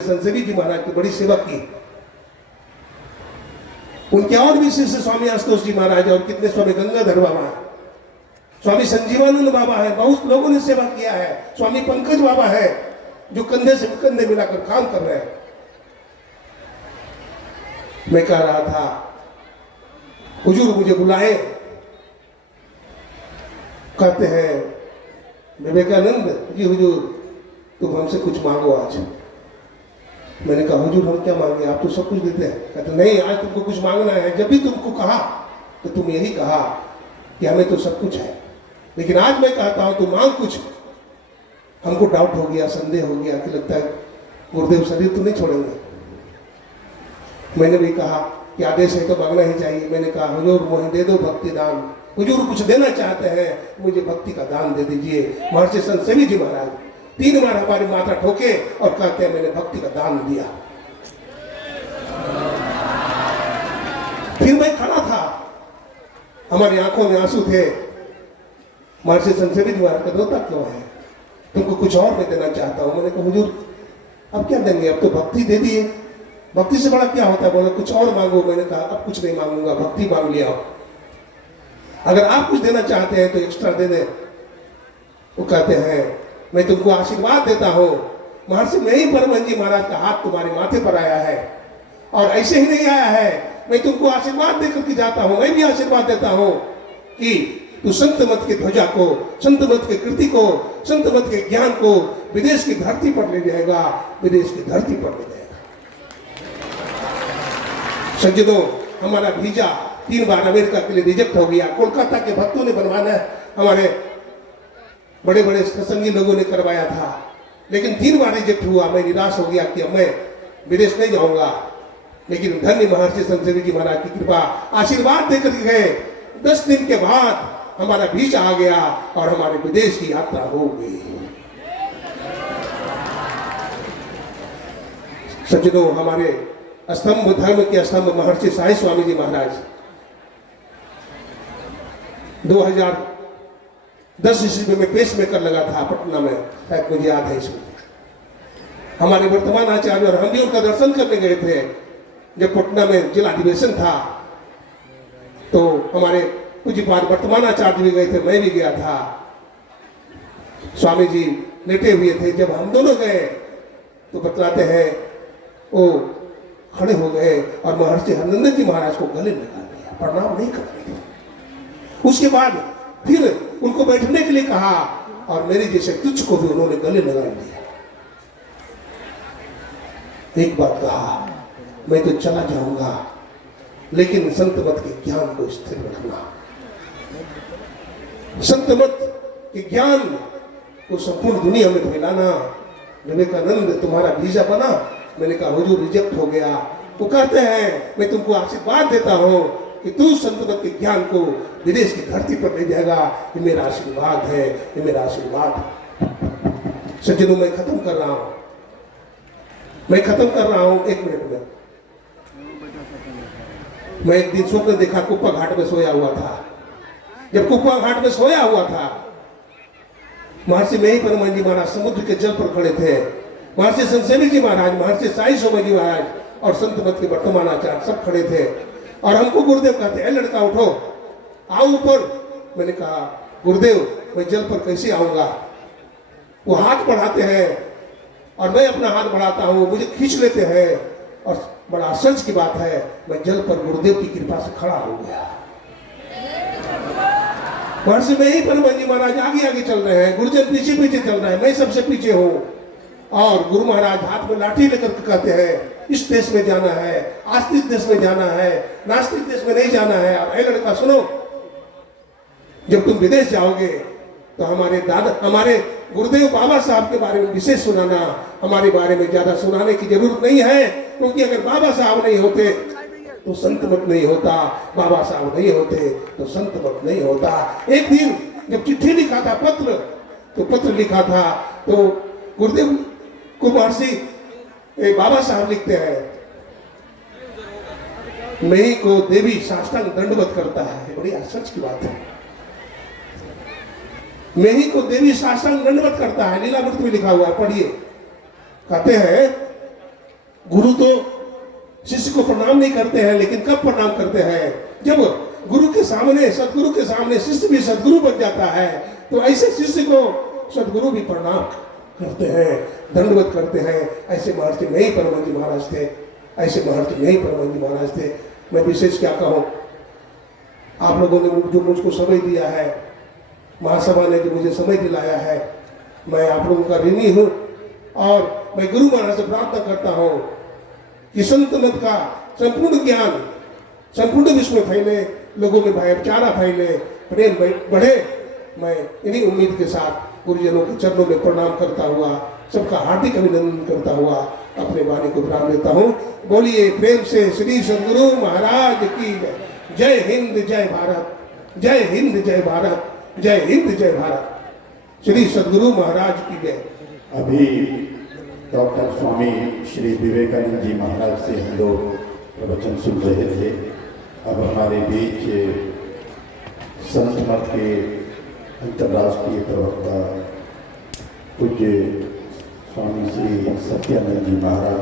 संसदी जी महाराज की बड़ी सेवा की। उनके और भी शिष्य स्वामी आशुतोष जी महाराज और कितने स्वामी गंगाधर बाबा है, स्वामी संजीवानंद बाबा है, बहुत लोगों ने सेवा किया है। स्वामी पंकज बाबा है जो कंधे से कंधे मिलाकर काम कर रहे हैं। मैं कह रहा था हुजूर मुझे बुलाए, कहते हैं विवेकानंद जी हुजूर तुम हमसे कुछ मांगो आज। मैंने कहा हुजूर हम क्या मांगे, आप तो सब कुछ देते हैं। कहते नहीं आज तुमको कुछ मांगना है। जब भी तुमको कहा तो तुम यही कहा कि हमें तो सब कुछ है, लेकिन आज मैं कहता हूं तुम मांग कुछ। हमको डाउट हो गया, संदेह हो गया कि लगता है गुरुदेव शरीर तो नहीं छोड़ेंगे। मैंने भी कहा कि आदेश है तो मांगना ही चाहिए। मैंने कहा हुजूर मुझे दे दो भक्ति दान। हुजूर कुछ देना चाहते हैं, मुझे भक्ति का दान दे दीजिए। महर्षि संत सेवी जी महाराज 3 बार हमारी माथा ठोके और कहते हैं मैंने भक्ति का दान दिया। फिर मैं खड़ा था, हमारी आंखों में आंसू थे। महर्षि संत सेवी जी महाराज का रोता क्यों है, तुमको कुछ और मैं देना चाहता हूं। मैंने कहा हुजूर अब क्या देंगे, अब तो भक्ति दे दिए, भक्ति से बड़ा क्या होता है। बोले कुछ और मांगो। मैंने कहा अब कुछ नहीं मांगूंगा, भक्ति मांग लिया। अगर आप कुछ देना चाहते हैं तो एक्स्ट्रा दे दें। वो कहते हैं मैं तुमको आशीर्वाद देता हूं। महर्षि में ही परमहंस जी महाराज का हाथ तुम्हारे माथे पर आया है, और ऐसे ही नहीं आया है, मैं तुमको आशीर्वाद देकर के जाता हूं। मैं भी आशीर्वाद देता हूं कि तू संत मत के ध्वजा को, संत मत के कृति को, संत मत के ज्ञान को विदेश की धरती पर ले जाएगा, विदेश की धरती पर ले जाएगा। सज्जनों हमारा वीजा 3 बार अमेरिका के लिए रिजेक्ट हो गया। कोलकाता के भक्तों ने बनवाना, हमारे बड़े बड़े सत्संगी लोगों ने करवाया था, लेकिन 3 बार रिजेक्ट हुआ। मैं निराश हो गया कि अब मैं विदेश नहीं जाऊंगा। लेकिन धन्य महर्षि संत सेवी जी महाराज की कृपा, आशीर्वाद देकर गए। 10 दिन के बाद हमारा वीजा आ गया और हमारे विदेश की यात्रा हो गई। सज्जनों हमारे स्तंभ, धर्म के स्तंभ महर्षि साई स्वामी जी महाराज 2010 ईस्वी में पेश मेकर लगा था पटना में, शायद मुझे याद है इसमें। हमारे वर्तमान आचार्य और हम भी उनका दर्शन करने गए थे जब पटना में जिला अधिवेशन था। तो हमारे पूज्यपाद वर्तमान आचार्य भी गए थे, मैं भी गया था। स्वामी जी लेटे हुए थे। जब हम दोनों गए तो बतलाते हैं वो खड़े हो गए और महर्षि हरनंदन जी महाराज को गले लगा दिया, प्रणाम नहीं कर रहे थे। उसके बाद फिर उनको बैठने के लिए कहा और मेरे जैसे तुच्छ को भी उन्होंने गले लगा दिया। एक बात कहा मैं तो चला जाऊंगा, लेकिन संत मत के ज्ञान को स्थिर रखना, संत मत के ज्ञान को संपूर्ण दुनिया में फैलाना। विवेकानंद तुम्हारा वीजा बना। मैंने कहा हुजूर रिजेक्ट हो गया। वो कहते हैं मैं तुमको आशीर्वाद देता हूं कि तू संत मत के ज्ञान को विदेश की धरती पर ले जाएगा। ये मेरा आशीर्वाद है, ये मेरा आशीर्वाद है। सज्जनों मैं खत्म कर रहा हूं, मैं खत्म कर रहा हूं 1 मिनट में। मैं एक दिन स्वप्न देखा, कुप्पा घाट में सोया हुआ था। जब कुप्पा घाट में सोया हुआ था, महर्षि में ही परमहंस जी महाराज समुद्र के जल पर खड़े थे। महर्षि संत सेवी जी महाराज, महर्षि साई स्वामी जी महाराज और संत मत के वर्तमान आचार्य सब खड़े थे। और हमको गुरुदेव कहते हैं लड़का उठो, आओ ऊपर। मैंने कहा गुरुदेव मैं जल पर कैसे आऊंगा। वो हाथ बढ़ाते हैं और मैं अपना हाथ बढ़ाता हूं, मुझे खींच लेते हैं। और बड़ा आश्चर्य की बात है, मैं जल पर गुरुदेव की कृपा से खड़ा हो गया। महर्षि में ही परमहंस जी महाराज आगे आगे चल रहे हैं, गुरुजन पीछे पीछे चल रहे हैं, मैं सबसे पीछे हूं। और गुरु महाराज हाथ में लाठी लेकर के कहते हैं इस देश में जाना है, आस्तिक देश में जाना है, नास्तिक देश में नहीं जाना है। और ऐ लड़का सुनो, जब तुम विदेश जाओगे तो हमारे दादा, हमारे गुरुदेव बाबा साहब के बारे में विशेष सुनाना। हमारे बारे में ज्यादा सुनाने की जरूरत नहीं है, क्योंकि अगर बाबा साहब नहीं होते तो संत मत नहीं होता, बाबा साहब नहीं होते तो संत मत नहीं होता। एक दिन जब चिट्ठी लिखा था, पत्र लिखा था, तो गुरुदेव को महर्षि बाबा साहब लिखते हैं मैं ही को देवी साष्टांग दंडवत करता है। बड़ी आश्चर्य की बात है, मैं ही को देवी साष्टांग दंडवत करता है। लीलामृत में लिखा हुआ है, पढ़िए। कहते हैं गुरु तो शिष्य को प्रणाम नहीं करते हैं, लेकिन कब प्रणाम करते हैं? जब गुरु के सामने, सदगुरु के सामने शिष्य भी सदगुरु बन जाता है, तो ऐसे शिष्य को सदगुरु भी प्रणाम करते हैं, दंडवत करते हैं। ऐसे महर्षि नहीं परमहंस जी महाराज थे, ऐसे महर्षि नहीं परमहंस जी महाराज थे। मैं विशेष क्या कहूँ, आप लोगों ने जो मुझको समय दिया है, महासभा ने जो मुझे समय दिलाया है, मैं आप लोगों का ऋणी हूँ। और मैं गुरु महाराज से प्रार्थना करता हूँ कि संतनत का संपूर्ण ज्ञान संपूर्ण विश्व में फैले, लोगों में भाईचारा फैले, प्रेम बढ़े। मैं इन्हीं उम्मीद के साथ गुरुजनों के चरणों में प्रणाम करता हुआ, सबका हार्दिक अभिनंदन करता हुआ अपने वाणी को विराम देता हूँ। बोलिए प्रेम से श्री सदगुरु महाराज की जय हिंद जय भारत, जय हिंद जय भारत, जय हिंद जय भारत। श्री सदगुरु महाराज की जय। अभी डॉक्टर स्वामी श्री विवेकानंद जी महाराज से हम लोग प्रवचन सुन रहे थे। अब हमारे बीच संत मत के अंतर्राष्ट्रीय प्रवक्ता पूज्य स्वामी श्री सत्यानंद जी महाराज